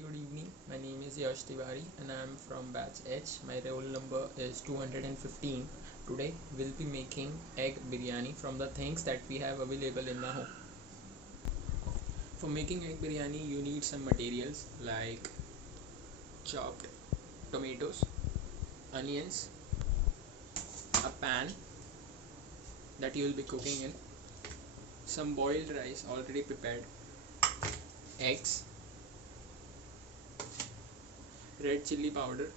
Good evening. My name is Yash Tiwari and I am from batch H. My roll number is 215. Today we'll be making egg biryani from the things that we have available in the home. For making egg biryani you need some materials like chopped tomatoes, onions, a pan that you will be cooking in, some boiled rice already prepared, eggs, red chili powder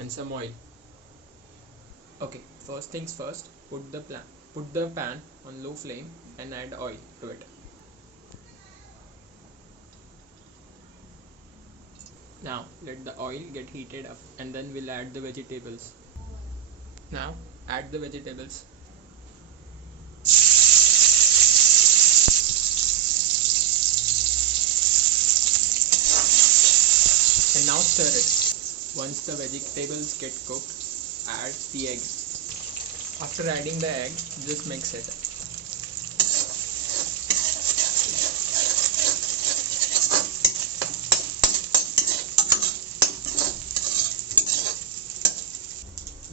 and some oil. Okay, first things first, put the pan on low flame and add oil to it. Now let the oil get heated up and then we'll add the vegetables. Now add the vegetables. And now stir it. Once the vegetables get cooked, add the egg. After adding the egg, just mix it.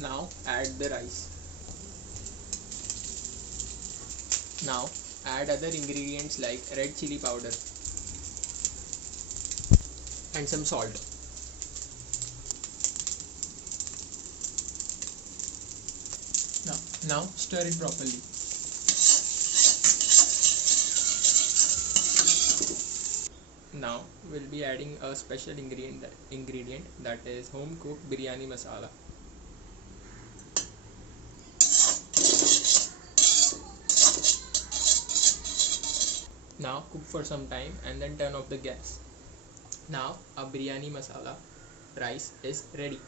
Now add the rice. Now add other ingredients like red chili powder and some salt. Now stir it properly. Now we'll be adding a special ingredient that is home cooked biryani masala. Now cook for some time and then turn off the gas. Now our biryani masala rice is ready.